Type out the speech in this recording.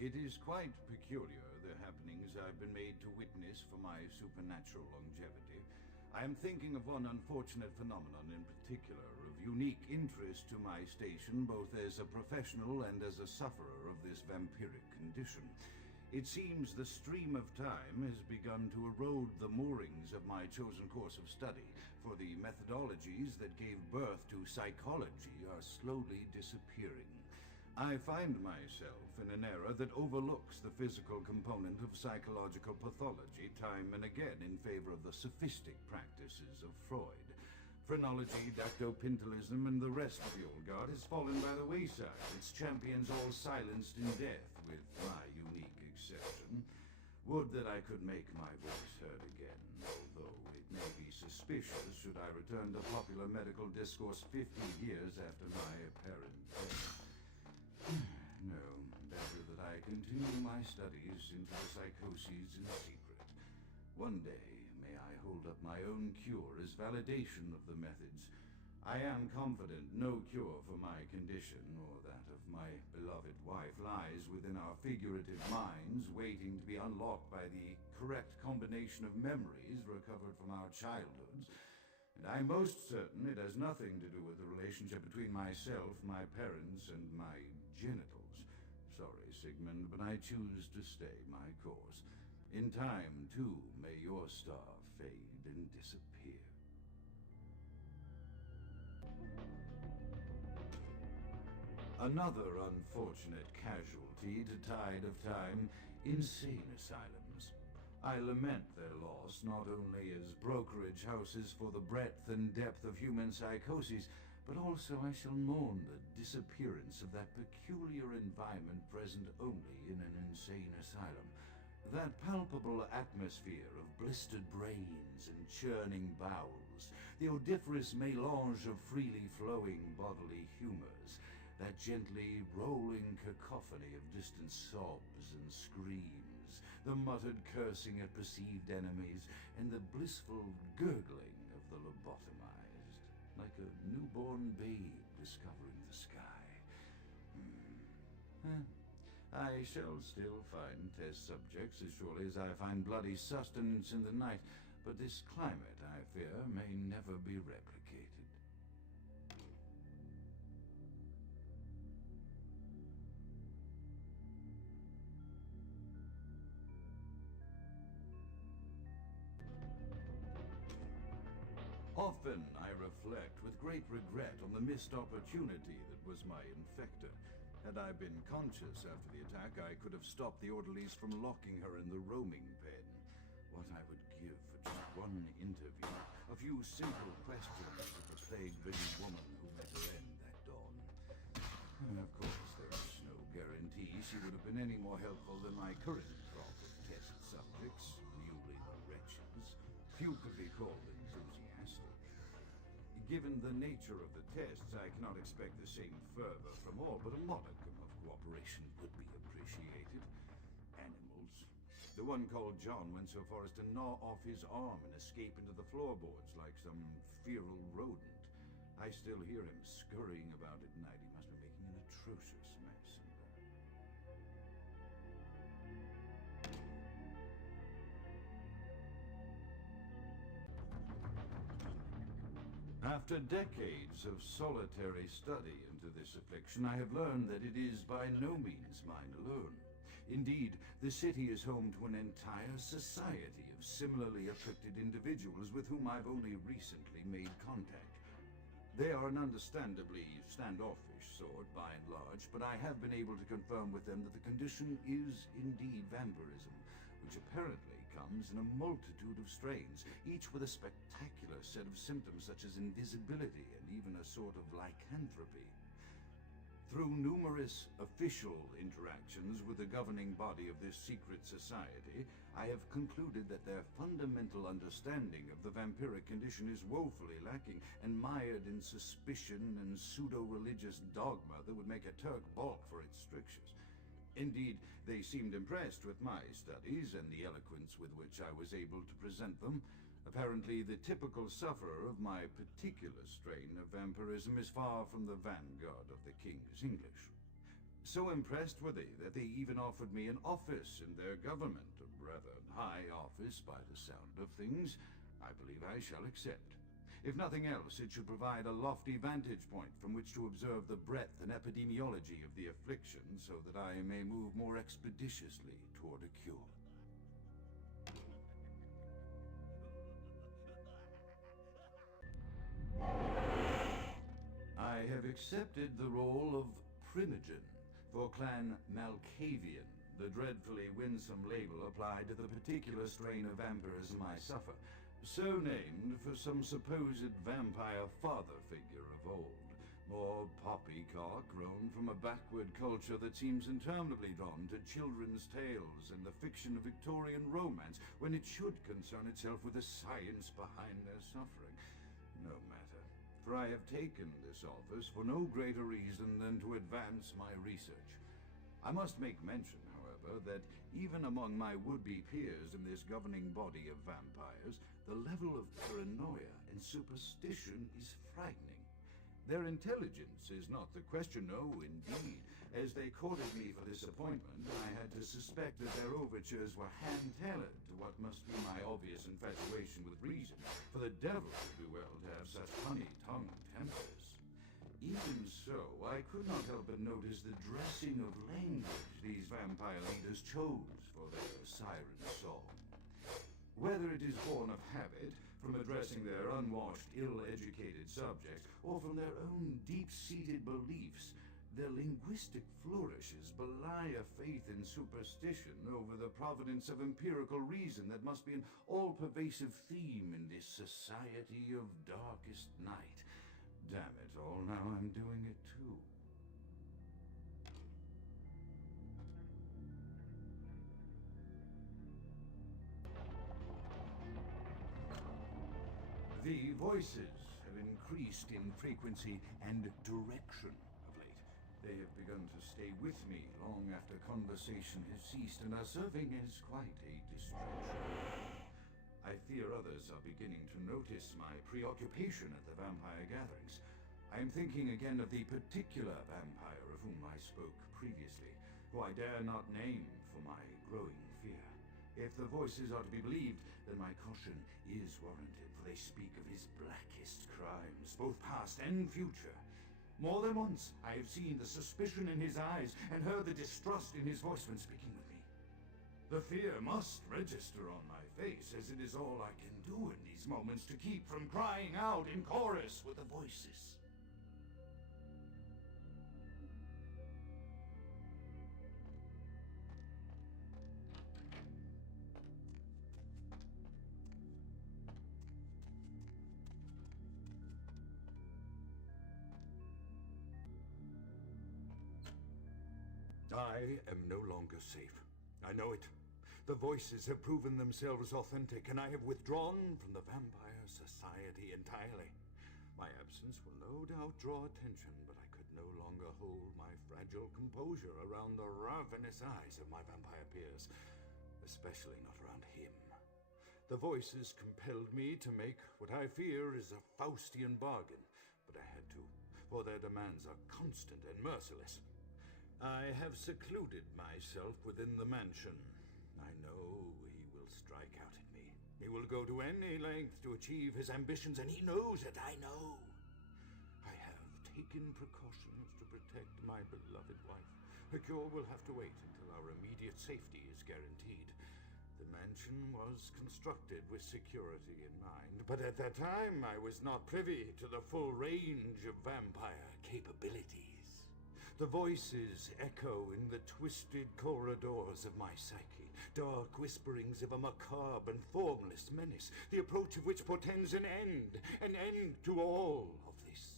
It is quite peculiar, the happenings I've been made to witness for my supernatural longevity. I am thinking of one unfortunate phenomenon in particular, of unique interest to my station, both as a professional and as a sufferer of this vampiric condition. It seems the stream of time has begun to erode the moorings of my chosen course of study, for the methodologies that gave birth to psychology are slowly disappearing. I find myself in an era that overlooks the physical component of psychological pathology time and again in favor of the sophistic practices of Freud. Phrenology, dactopintilism, and the rest of the old guard has fallen by the wayside, its champions all silenced in death, with my unique exception. Would that I could make my voice heard again, although it may be suspicious should I return to popular medical discourse 50 years after my apparent death. No, better that I continue my studies into the psychoses in secret. One day, may I hold up my own cure as validation of the methods. I am confident no cure for my condition, or that of my beloved wife, lies within our figurative minds, waiting to be unlocked by the correct combination of memories recovered from our childhoods. And I'm most certain it has nothing to do with the relationship between myself, my parents, and my genitals. Sorry, Sigmund, but I choose to stay my course. In time, too, may your star fade and disappear. Another unfortunate casualty to tide of time, insane asylums. I lament their loss not only as brokerage houses for the breadth and depth of human psychoses, but also I shall mourn the disappearance of that peculiar environment present only in an insane asylum. That palpable atmosphere of blistered brains and churning bowels, the odoriferous melange of freely flowing bodily humors, that gently rolling cacophony of distant sobs and screams, the muttered cursing at perceived enemies, and the blissful gurgling of the lobotomized, like a newborn babe discovering the sky. I shall still find test subjects as surely as I find bloody sustenance in the night, but this climate, I fear, may never be replicated. Often I reflect with great regret on the missed opportunity that was my infector. Had I been conscious after the attack, I could have stopped the orderlies from locking her in the roaming pen. What I would give for just one interview, a few simple questions of the plague-ridden woman who met her end that dawn. Of course, there was no guarantee she would have been any more helpful than my current crop of test subjects, muley the wretches. Few could be called enthusiastic. Given the nature of the tests, I cannot expect the same fervor from all, but a modicum of cooperation would be appreciated. Animals. The one called John went so far as to gnaw off his arm and escape into the floorboards like some feral rodent. I still hear him scurrying about at night. He must be making an atrocious mess in there. After decades of solitary study into this affliction, I have learned that it is by no means mine alone. Indeed, the city is home to an entire society of similarly afflicted individuals with whom I've only recently made contact. They are an understandably standoffish sort, by and large, but I have been able to confirm with them that the condition is indeed vampirism, which apparently comes in a multitude of strains, each with a spectacular set of symptoms such as invisibility and even a sort of lycanthropy. Through numerous official interactions with the governing body of this secret society, I have concluded that their fundamental understanding of the vampiric condition is woefully lacking and mired in suspicion and pseudo-religious dogma that would make a Turk balk for its strictures. Indeed, they seemed impressed with my studies and the eloquence with which I was able to present them. Apparently, the typical sufferer of my particular strain of vampirism is far from the vanguard of the King's English. So impressed were they that they even offered me an office in their government, a rather high office by the sound of things. I believe I shall accept. If nothing else, it should provide a lofty vantage point from which to observe the breadth and epidemiology of the affliction, so that I may move more expeditiously toward a cure. I have accepted the role of Primogen for Clan Malkavian, the dreadfully winsome label applied to the particular strain of vampirism I suffer, so named for some supposed vampire father figure of old, more poppycock grown from a backward culture that seems interminably drawn to children's tales and the fiction of Victorian romance, when it should concern itself with the science behind their suffering. No matter, for I have taken this office for no greater reason than to advance my research. I must make mention, however, that even among my would-be peers in this governing body of vampires, the level of paranoia and superstition is frightening. Their intelligence is not the question, no, indeed. As they courted me for this appointment, I had to suspect that their overtures were hand-tailored to what must be my obvious infatuation with reason, for the devil would be well to have such honey-tongued tempers. Even so, I could not help but notice the dressing of language these vampire leaders chose for their siren song. Whether it is born of habit, from addressing their unwashed, ill-educated subjects, or from their own deep-seated beliefs, their linguistic flourishes belie a faith in superstition over the providence of empirical reason that must be an all-pervasive theme in this society of darkest night. Damn it all, now I'm doing it too. The voices have increased in frequency and direction of late. They have begun to stay with me long after conversation has ceased and are serving as quite a distraction. I fear others are beginning to notice my preoccupation at the vampire gatherings. I am thinking again of the particular vampire of whom I spoke previously, who I dare not name for my growing fear. If the voices are to be believed, then my caution is warranted, for they speak of his blackest crimes, both past and future. More than once I have seen the suspicion in his eyes and heard the distrust in his voice when speaking with me. The fear must register on my face, as it is all I can do in these moments to keep from crying out in chorus with the voices. I am no longer safe. I know it. The voices have proven themselves authentic, and I have withdrawn from the Vampire Society entirely. My absence will no doubt draw attention, but I could no longer hold my fragile composure around the ravenous eyes of my vampire peers, especially not around him. The voices compelled me to make what I fear is a Faustian bargain, but I had to, for their demands are constant and merciless. I have secluded myself within the mansion. I know he will strike out at me. He will go to any length to achieve his ambitions, and he knows it, I know. I have taken precautions to protect my beloved wife. A cure will have to wait until our immediate safety is guaranteed. The mansion was constructed with security in mind, but at that time I was not privy to the full range of vampire capabilities. The voices echo in the twisted corridors of my psyche, dark whisperings of a macabre and formless menace, the approach of which portends an end to all of this.